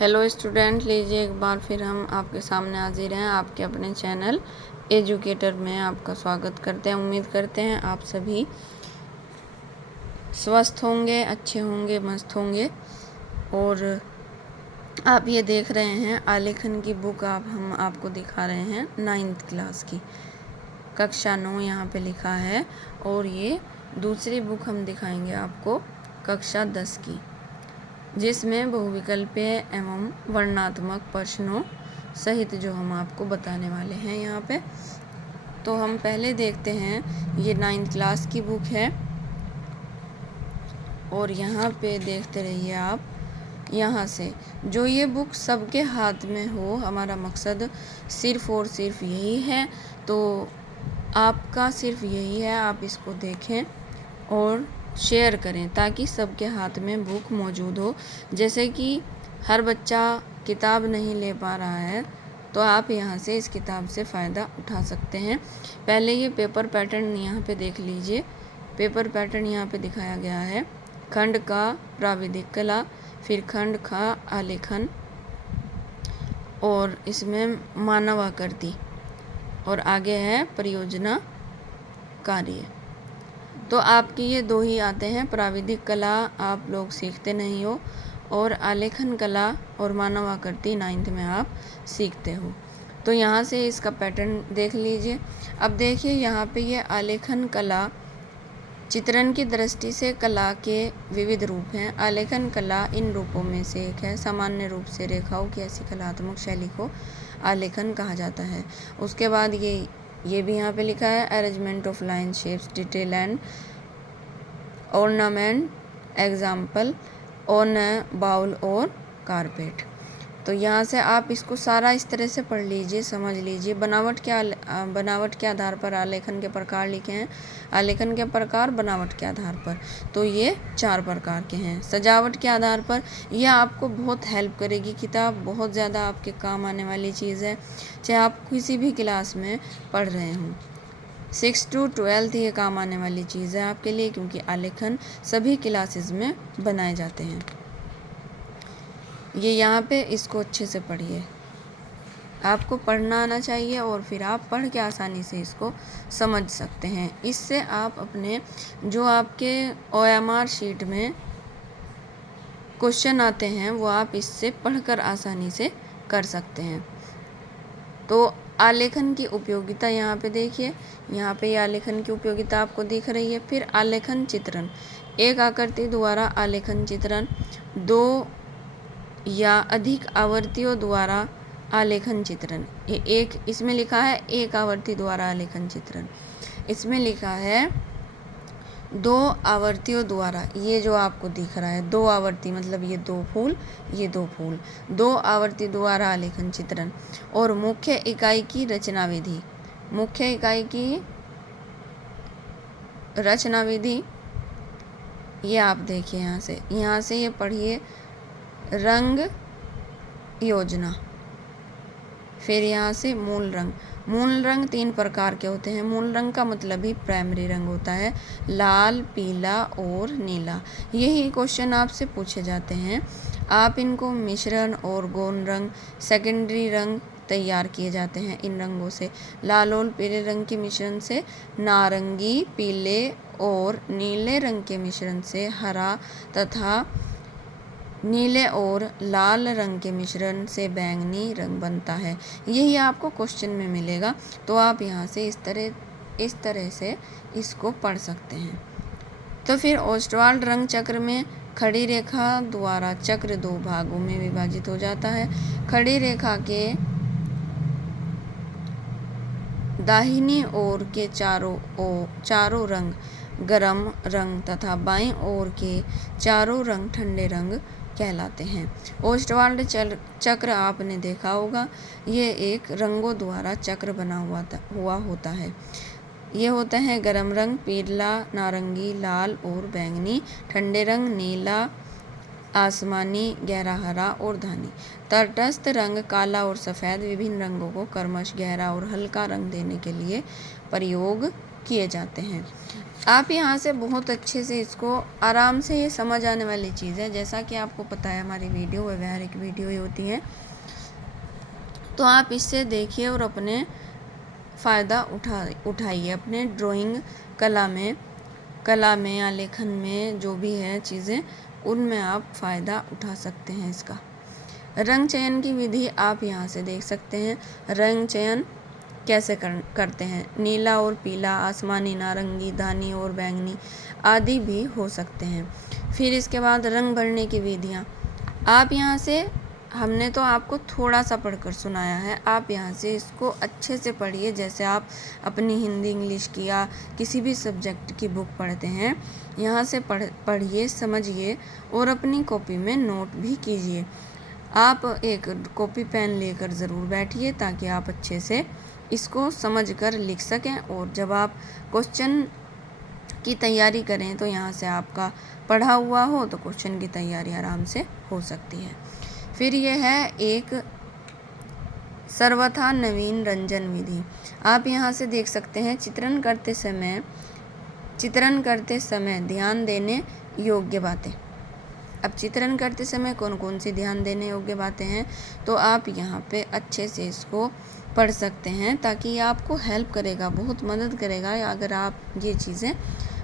Hello student, लीजिए एक बार फिर हम आपके सामने हाजिर हैं आपके अपने चैनल एजुकेटर में आपका स्वागत करते हैं। उम्मीद करते हैं आप सभी स्वस्थ होंगे, अच्छे होंगे, मस्त होंगे। और आप ये देख रहे हैं आलेखन की बुक हम आपको दिखा रहे हैं 9th क्लास की, कक्षा 9 यहाँ पे लिखा है। और ये दूसरी बुक हम दिखाएंगे आपको कक्षा 10 की, जिसमें बहुविकल्पीय एवं वर्णनात्मक प्रश्नों सहित जो हम आपको बताने वाले हैं यहाँ पे। तो हम पहले देखते हैं, ये 9th क्लास की बुक है और यहाँ पे देखते रहिए आप। यहाँ से जो ये बुक सबके हाथ में हो, हमारा मकसद सिर्फ़ और सिर्फ यही है। तो आपका सिर्फ यही है, आप इसको देखें और शेयर करें ताकि सबके हाथ में बुक मौजूद हो। जैसे कि हर बच्चा किताब नहीं ले पा रहा है, तो आप यहाँ से इस किताब से फ़ायदा उठा सकते हैं। पहले ये पेपर पैटर्न यहाँ पे देख लीजिए। पेपर पैटर्न यहाँ पे दिखाया गया है। खंड का प्राविधिक कला, फिर खंड का आलेखन, और इसमें मानव आकृति, और आगे है परियोजना कार्य। तो आपकी ये दो ही आते हैं। प्राविधिक कला आप लोग सीखते नहीं हो, और आलेखन कला और मानव आकृति 9th में आप सीखते हो। तो यहाँ से इसका पैटर्न देख लीजिए। अब देखिए यहाँ पे ये आलेखन कला चित्रण की दृष्टि से कला के विविध रूप हैं। आलेखन कला इन रूपों में से एक है। सामान्य रूप से रेखाओं की ऐसी कलात्मक शैली को आलेखन कहा जाता है। उसके बाद ये भी यहाँ पे लिखा है, arrangement of line, shapes, detail and ornament, example on bowl और कारपेट। तो यहाँ से आप इसको सारा इस तरह से पढ़ लीजिए, समझ लीजिए। बनावट के आधार पर आलेखन के प्रकार लिखे हैं। आलेखन के प्रकार बनावट के आधार पर, तो ये 4 प्रकार के हैं। सजावट के आधार पर, यह आपको बहुत हेल्प करेगी किताब, बहुत ज़्यादा आपके काम आने वाली चीज़ है, चाहे आप किसी भी क्लास में पढ़ रहे हों। 6 to 12 ये काम आने वाली चीज़ है आपके लिए, क्योंकि आलेखन सभी क्लासेस में बनाए जाते हैं। ये यहाँ पे इसको अच्छे से पढ़िए। आपको पढ़ना आना चाहिए और फिर आप पढ़ के आसानी से इसको समझ सकते हैं। इससे आप अपने जो आपके OMR शीट में क्वेश्चन आते हैं वो आप इससे पढ़कर आसानी से कर सकते हैं। तो आलेखन की उपयोगिता यहाँ पे देखिए, यहाँ पे आलेखन की उपयोगिता आपको दिख रही है। फिर आलेखन चित्रण, एक आकृति द्वारा आलेखन चित्रण, 2 या अधिक आवृत्तियों द्वारा आलेखन चित्रण। ये एक इसमें लिखा है एक आवृत्ति द्वारा आलेखन चित्रण, इसमें लिखा है 2 आवृत्तियों द्वारा। ये जो आपको दिख रहा है 2 आवृत्ति, मतलब ये 2 फूल, ये 2 फूल, 2 आवृत्ति द्वारा आलेखन चित्रण। और मुख्य इकाई की रचना विधि, मुख्य इकाई की रचना विधि ये आप देखिए। यहाँ से ये पढ़िए, रंग योजना। फिर यहाँ से मूल रंग। मूल रंग 3 प्रकार के होते हैं। मूल रंग का मतलब ही प्राइमरी रंग होता है, लाल, पीला और नीला। यही क्वेश्चन आपसे पूछे जाते हैं। आप इनको मिश्रण और गौण रंग, सेकेंडरी रंग तैयार किए जाते हैं इन रंगों से। लाल और पीले रंग के मिश्रण से नारंगी, पीले और नीले रंग के मिश्रण से हरा, तथा नीले और लाल रंग के मिश्रण से बैंगनी रंग बनता है। यही आपको क्वेश्चन में मिलेगा। तो आप यहाँ से इस तरह से इसको पढ़ सकते हैं। तो फिर ओस्टवाल्ड रंग चक्र में खड़ी रेखा द्वारा चक्र 2 भागों में विभाजित हो जाता है। खड़ी रेखा के दाहिनी ओर के चारों रंग गर्म रंग तथा बाईं ओर के चारों रंग ठंडे रंग कहलाते हैं। ओस्टवाल्ड चक्र आपने देखा होगा, ये एक रंगों द्वारा चक्र बना हुआ होता है। ये होते हैं गर्म रंग पीला, नारंगी, लाल और बैंगनी। ठंडे रंग नीला, आसमानी, गहरा हरा और धानी। तटस्थ रंग काला और सफ़ेद। विभिन्न रंगों को क्रमशः गहरा और हल्का रंग देने के लिए प्रयोग किए जाते हैं। आप यहाँ से बहुत अच्छे से इसको आराम से, ये समझ आने वाली चीज़ है। जैसा कि आपको पता है हमारी वीडियो व्यवहारिक वीडियो ही होती है, तो आप इससे देखिए और अपने फ़ायदा उठाइए अपने ड्राइंग कला में या लेखन में, जो भी है चीज़ें, उनमें आप फ़ायदा उठा सकते हैं इसका। रंग चयन की विधि आप यहाँ से देख सकते हैं। रंग चयन कैसे करते हैं। नीला और पीला, आसमानी, नारंगी, धानी और बैंगनी आदि भी हो सकते हैं। फिर इसके बाद रंग भरने की विधियाँ आप यहाँ से, हमने तो आपको थोड़ा सा पढ़कर सुनाया है, आप यहाँ से इसको अच्छे से पढ़िए। जैसे आप अपनी हिंदी इंग्लिश की या किसी भी सब्जेक्ट की बुक पढ़ते हैं, यहाँ से पढ़िए, समझिए और अपनी कॉपी में नोट भी कीजिए। आप एक कॉपी पेन लेकर ज़रूर बैठिए ताकि आप अच्छे से इसको समझकर लिख सकें, और जब आप क्वेश्चन की तैयारी करें तो यहाँ से आपका पढ़ा हुआ हो तो क्वेश्चन की तैयारी आराम से हो सकती है। फिर यह है एक सर्वथा नवीन रंजन विधि। आप यहाँ से देख सकते हैं चित्रण करते समय ध्यान देने योग्य बातें। अब चित्रण करते समय कौन कौन सी ध्यान देने योग्य बातें हैं, तो आप यहाँ पे अच्छे से इसको पढ़ सकते हैं, ताकि आपको हेल्प करेगा, बहुत मदद करेगा अगर आप ये चीज़ें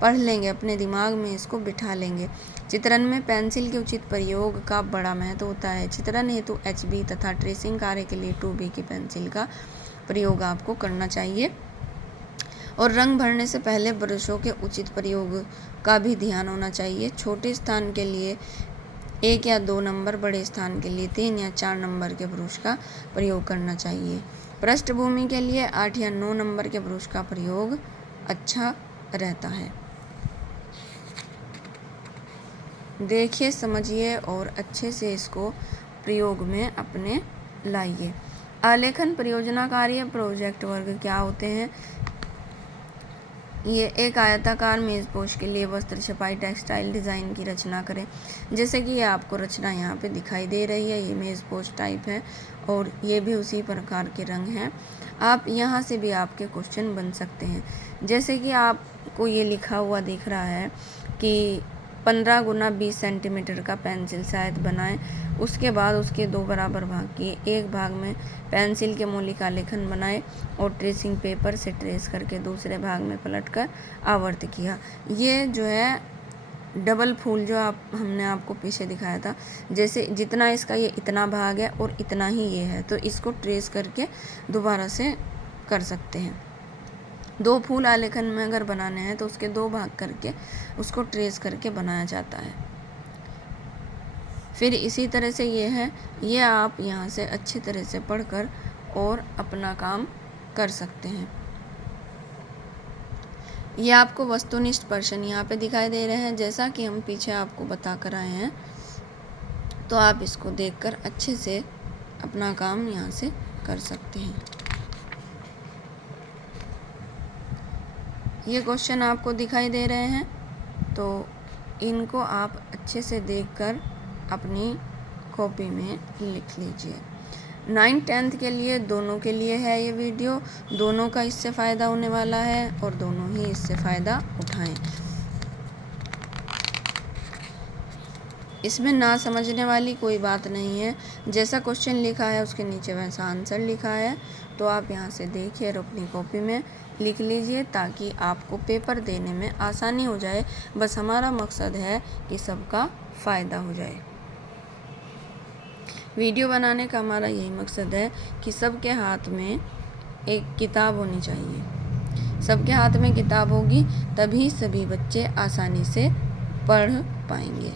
पढ़ लेंगे, अपने दिमाग में इसको बिठा लेंगे। चित्रण में पेंसिल के उचित प्रयोग का बड़ा महत्व होता है। चित्रण हेतु HB तथा ट्रेसिंग कार्य के लिए 2B की पेंसिल का प्रयोग आपको करना चाहिए। और रंग भरने से पहले ब्रशों के उचित प्रयोग का भी ध्यान होना चाहिए। छोटे स्थान के लिए 1 या 2 नंबर, बड़े स्थान के लिए 3 या 4 नंबर के ब्रश का प्रयोग करना चाहिए। पृष्ठभूमि के लिए 8 या 9 नंबर के ब्रश का प्रयोग अच्छा रहता है। देखिए, समझिए और अच्छे से इसको प्रयोग में अपने लाइए। आलेखन परियोजना कार्य प्रोजेक्ट वर्ग क्या होते हैं। ये एक आयताकार मेज़पोश के लिए वस्त्र छपाई टेक्सटाइल डिज़ाइन की रचना करें। जैसे कि ये आपको रचना यहाँ पे दिखाई दे रही है, ये मेज़पोश टाइप है और ये भी उसी प्रकार के रंग हैं। आप यहाँ से भी आपके क्वेश्चन बन सकते हैं। जैसे कि आपको ये लिखा हुआ दिख रहा है कि 15 गुना 20 सेंटीमीटर का पेंसिल शायद बनाएं। उसके बाद उसके 2 बराबर भाग किए। एक भाग में पेंसिल के मौलिक आलेखन बनाए और ट्रेसिंग पेपर से ट्रेस करके दूसरे भाग में पलटकर आवर्त किया। ये जो है डबल फूल जो हमने आपको पीछे दिखाया था, जैसे जितना इसका ये इतना भाग है और इतना ही ये है, तो इसको ट्रेस करके दोबारा से कर सकते हैं। 2 फूल आलेखन में अगर बनाने हैं तो उसके 2 भाग करके उसको ट्रेस करके बनाया जाता है। फिर इसी तरह से ये है, ये आप यहाँ से अच्छी तरह से पढ़कर और अपना काम कर सकते हैं। ये आपको वस्तुनिष्ठ प्रश्न यहाँ पे दिखाई दे रहे हैं, जैसा कि हम पीछे आपको बता कर आए हैं, तो आप इसको देखकर अच्छे से अपना काम यहाँ से कर सकते हैं। ये क्वेश्चन आपको दिखाई दे रहे हैं, तो इनको आप अच्छे से देखकर अपनी कॉपी में लिख लीजिए। 9th 10th के लिए दोनों के लिए है ये वीडियो, दोनों का इससे फ़ायदा होने वाला है और दोनों ही इससे फ़ायदा उठाएं। इसमें ना समझने वाली कोई बात नहीं है। जैसा क्वेश्चन लिखा है उसके नीचे वैसा आंसर लिखा है, तो आप यहाँ से देखिए और अपनी कॉपी में लिख लीजिए ताकि आपको पेपर देने में आसानी हो जाए। बस हमारा मकसद है कि सबका फ़ायदा हो जाए। वीडियो बनाने का हमारा यही मकसद है कि सबके हाथ में एक किताब होनी चाहिए। सबके हाथ में किताब होगी तभी सभी बच्चे आसानी से पढ़ पाएंगे।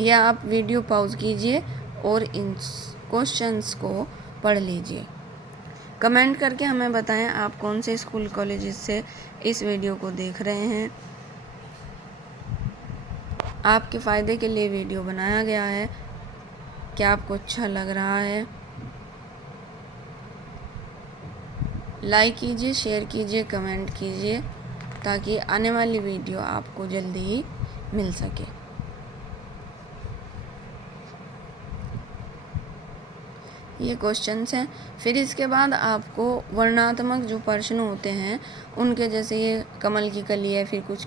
या आप वीडियो पॉज कीजिए और इन क्वेश्चंस को पढ़ लीजिए। कमेंट करके हमें बताएं आप कौन से स्कूल कॉलेजेस से इस वीडियो को देख रहे हैं। आपके फ़ायदे के लिए वीडियो बनाया गया है। क्या आपको अच्छा लग रहा है? लाइक कीजिए, शेयर कीजिए, कमेंट कीजिए ताकि आने वाली वीडियो आपको जल्दी ही मिल सके। ये क्वेश्चंस हैं। फिर इसके बाद आपको वर्णनात्मक जो प्रश्न होते हैं उनके, जैसे ये कमल की कली है, फिर कुछ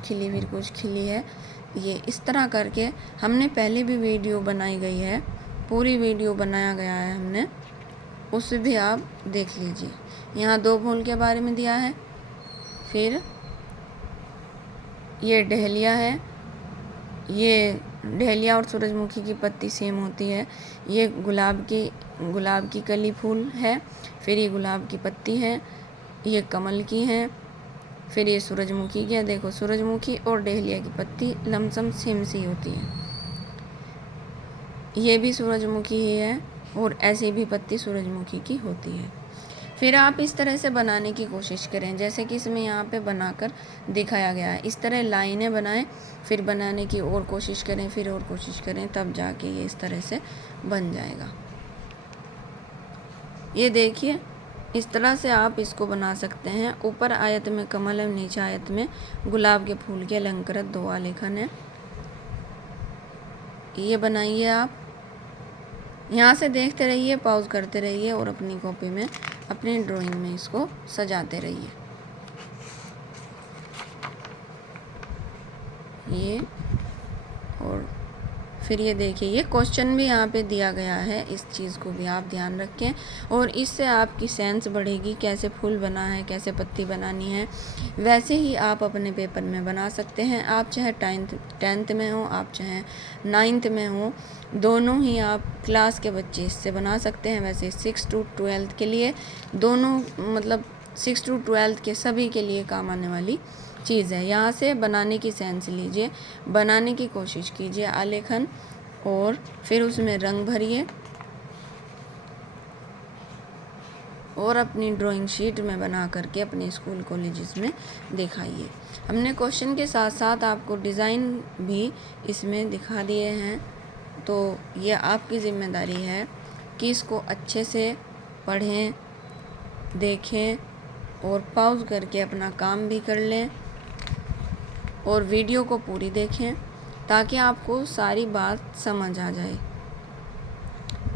खिली है, ये इस तरह करके हमने पहले भी वीडियो बनाई गई है, पूरी वीडियो बनाया गया है हमने, उसे भी आप देख लीजिए। यहाँ 2 फूल के बारे में दिया है, फिर ये डहलिया है, ये डहलिया और सूरजमुखी की पत्ती सेम होती है। ये गुलाब की कली फूल है, फिर ये गुलाब की पत्ती है, ये कमल की है, फिर ये सूरजमुखी की है। देखो सूरजमुखी और डहलिया की पत्ती लमसम सेम सी होती है। ये भी सूरजमुखी ही है और ऐसी भी पत्ती सूरजमुखी की होती है। फिर आप इस तरह से बनाने की कोशिश करें, जैसे कि इसमें यहाँ पे बनाकर दिखाया गया है। इस तरह लाइनें बनाएं, फिर बनाने की और कोशिश करें, फिर और कोशिश करें, तब जाके ये इस तरह से बन जाएगा। ये देखिए, इस तरह से आप इसको बना सकते हैं। ऊपर आयत में कमल है, नीचे आयत में गुलाब के फूल के अलंकृत 2 आलेखन है। ये बनाइए आप। यहाँ से देखते रहिए, पॉज करते रहिए और अपनी कॉपी में, अपनी ड्राइंग में इसको सजाते रहिए। ये और फिर ये देखिए, ये क्वेश्चन भी यहाँ पे दिया गया है, इस चीज़ को भी आप ध्यान रखें और इससे आपकी सेंस बढ़ेगी। कैसे फूल बना है, कैसे पत्ती बनानी है, वैसे ही आप अपने पेपर में बना सकते हैं। आप चाहे 10th में हो, आप चाहे 9th में हो, दोनों ही आप क्लास के बच्चे इससे बना सकते हैं। वैसे 6 to 12 के लिए दोनों, मतलब 6 to 12 के सभी के लिए काम आने वाली चीज़ है। यहाँ से बनाने की सेंस लीजिए, बनाने की कोशिश कीजिए आलेखन, और फिर उसमें रंग भरिए और अपनी ड्राइंग शीट में बना करके अपने स्कूल कॉलेजेस में दिखाइए। हमने क्वेश्चन के साथ साथ आपको डिज़ाइन भी इसमें दिखा दिए हैं, तो ये आपकी ज़िम्मेदारी है कि इसको अच्छे से पढ़ें, देखें और पॉज करके अपना काम भी कर लें और वीडियो को पूरी देखें, ताकि आपको सारी बात समझ आ जाए।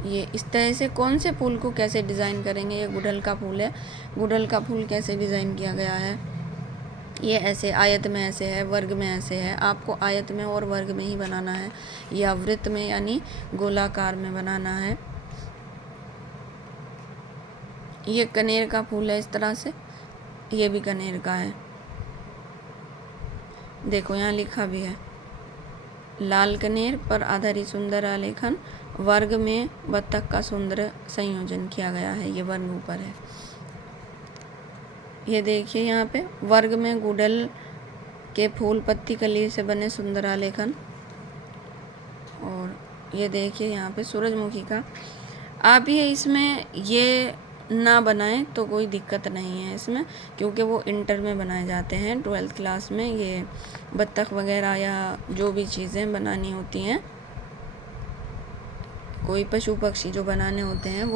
ये इस तरह से कौन से फूल को कैसे डिज़ाइन करेंगे। ये गुड़हल का फूल है, गुड़हल का फूल कैसे डिज़ाइन किया गया है, ये ऐसे आयत में ऐसे है, वर्ग में ऐसे है। आपको आयत में और वर्ग में ही बनाना है, या वृत्त में यानी गोलाकार में बनाना है। ये कनेर का फूल है इस तरह से, ये भी कनेर का है। देखो यहाँ लिखा भी है, लाल कनेर पर आधारित सुंदर आलेखन, वर्ग में बत्तख का सुंदर संयोजन किया गया है। ये वर्ग ऊपर है। ये देखिए यहाँ पे वर्ग में गुड़हल के फूल पत्ती कली से बने सुंदर आलेखन, और ये देखिए यहाँ पे सूरजमुखी का। आप ये इसमें ये ना बनाएं तो कोई दिक्कत नहीं है इसमें, क्योंकि वो इंटर में बनाए जाते हैं, 12th क्लास में ये बत्तख वगैरह या जो भी चीज़ें बनानी होती हैं, कोई पशु पक्षी जो बनाने होते हैं वो